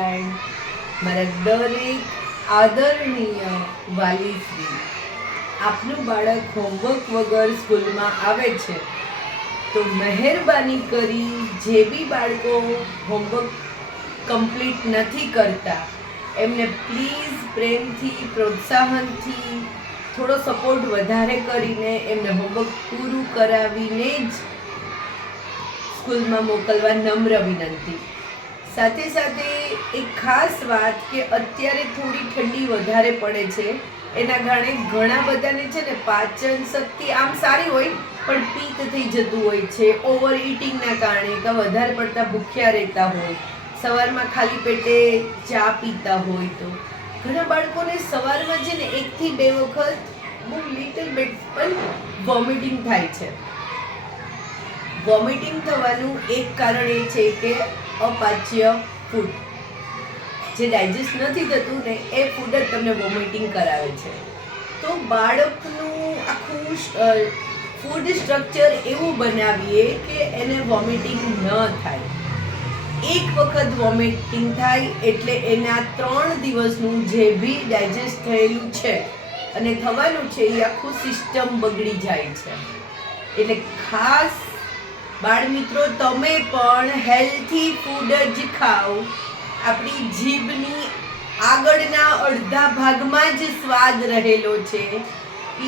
મારા દરેક આદરણીય વાલીશ્રી, આપનું બાળક હોમવર્ક વગર સ્કૂલમાં આવે છે તો મહેરબાની કરી જે બી બાળકો હોમવર્ક કમ્પ્લીટ નથી કરતા એમને પ્લીઝ પ્રેમથી પ્રોત્સાહનથી થોડો સપોર્ટ વધારે કરીને એમને હોમવર્ક પૂરું કરાવીને જ સ્કૂલમાં મોકલવા નમ્ર વિનંતી. સાથે સાથે એક ખાસ વાત કે અત્યારે થોડી ઠંડી વધારે પડે છે, એના કારણે ઘણા બધાને છે ને પાચન શક્તિ આમ સારી હોય પણ પિત્ત થઈ જતું હોય છે, ઓવર ઇટિંગના કારણે કે વધારે પડતા ભૂખ્યા રહેતા હોય, સવારમાં ખાલી પેટે ચા પીતા હોય તો ઘણા બાળકોને સવારમાં છે ને 1 થી 2 વખત બહુ લિટલ બીટ પણ વોમિટિંગ થાય છે. વોમિટિંગ થવાનું એક કારણ એ છે કે અપાચ્ય ફૂડ જે ડાયજેસ્ટ નથી થતું ને એ ફૂડ જ તમને વોમિટિંગ કરાવે છે. તો બાળકનું આખું ફૂડ સ્ટ્રક્ચર એવું બનાવીએ કે એને વોમિટિંગ ન થાય. એક વખત વોમિટિંગ થાય એટલે એના 3 દિવસનું જે બી ડાયજેસ્ટ થયેલું છે અને થવાનું છે એ આખું સિસ્ટમ બગડી જાય છે. એટલે ખાસ બાળ મિત્રો, તમે પણ હેલ્થી ફૂડ જ ખાઓ. આપણી જીભની આગળના અડધા ભાગમાં જ સ્વાદ રહેલો છે.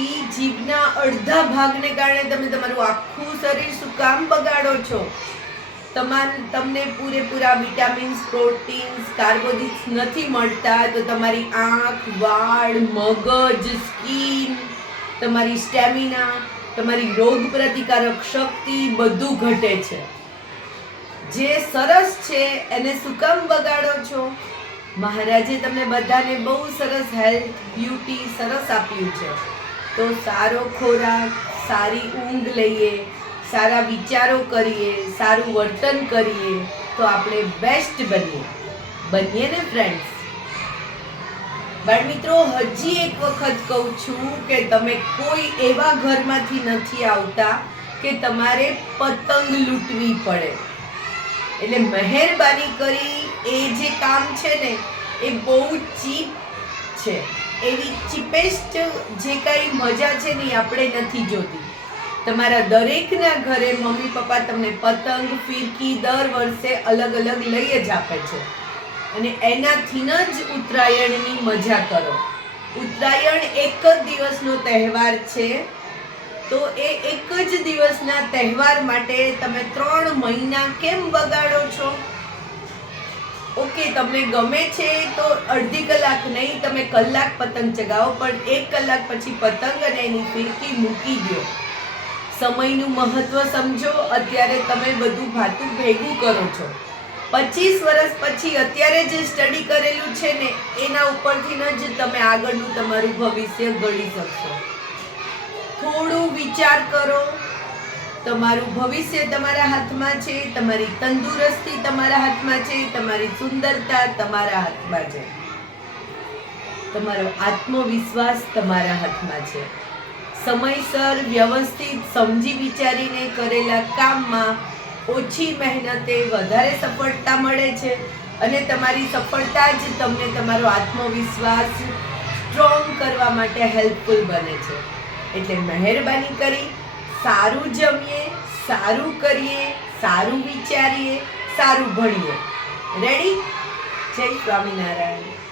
એ જીભના અડધા ભાગને કારણે તમે તમારું આખું શરીર શું કામ બગાડો છો? તમને પૂરેપૂરા વિટામિન્સ, પ્રોટીન્સ, કાર્બોહાઈડ્રેટ્સ નથી મળતા તો તમારી આંખ, વાળ, મગજ, સ્કિન, તમારી સ્ટેમિના, તમારી રોગ પ્રતિકારક શક્તિ બધું ઘટે છે. જે સરસ છે એને શું કામ બગાડો છો? મહારાજે તમને બધાને બહુ સરસ હેલ્થ, બ્યુટી સરસ આપ્યું છે. તો સારો ખોરાક, સારી ઊંઘ લઈએ, સારા વિચારો કરીએ, સારું વર્તન કરીએ તો આપણે બેસ્ટ બનીએ ને ફ્રેન્ડ્સ? બાળ મિત્રો, હજી એક વખત કહું છું કે તમે કોઈ એવા ઘરમાંથી નથી આવતા કે તમારે પતંગ લૂંટવી પડે. એટલે મહેરબાની કરી એ જે કામ છે ને એ બહુ ચીપ છે. એવી ચીપેસ્ટ જે કાંઈ મજા છે ને એ આપણે નથી જોતી. તમારા દરેકના ઘરે મમ્મી પપ્પા તમને પતંગ, ફિરકી દર વર્ષે અલગ અલગ લઈ જ આપે છે અને એનાથી જ ઉત્તરાયણની મજા કરો. ઉત્તરાયણ એક જ દિવસનો તહેવાર છે તો એ એક જ દિવસના તહેવાર માટે તમે 3 મહિના કેમ બગાડો છો? ઓકે, તમને ગમે છે તો અડધી કલાક નહીં, તમે કલાક પતંગ ચગાવો, પણ 1 કલાક પછી પતંગ અને એની ફિરકી મૂકી દો. સમયનું મહત્વ સમજો. અત્યારે તમે બધું ભાતું ભેગું કરો છો. 25 વર્ષ પછી અત્યારે જે સ્ટડી કરેલું છે ને એના ઉપરથી જ તમે આગળનું તમારું ભવિષ્ય ઘડી શકશો. થોડું વિચાર કરો. તમારું ભવિષ્ય તમારા હાથમાં છે, તમારી તંદુરસ્તી તમારા હાથમાં છે, તમારી સુંદરતા તમારા હાથમાં છે, તમારો આત્મવિશ્વાસ તમારા હાથમાં છે. સમયસર, વ્યવસ્થિત, સમજી વિચારીને કરેલા કામમાં ઓછી મહેનતે વધારે સફળતા મળે છે અને તમારી સફળતા જ તમને તમારો આત્મવિશ્વાસ સ્ટ્રોંગ કરવા માટે હેલ્પફુલ બને છે. એટલે મહેરબાની કરી સારું જમીએ, સારું કરીએ, સારું વિચારીએ, સારું ભણીએ. રેડી? જય સ્વામિનારાયણ.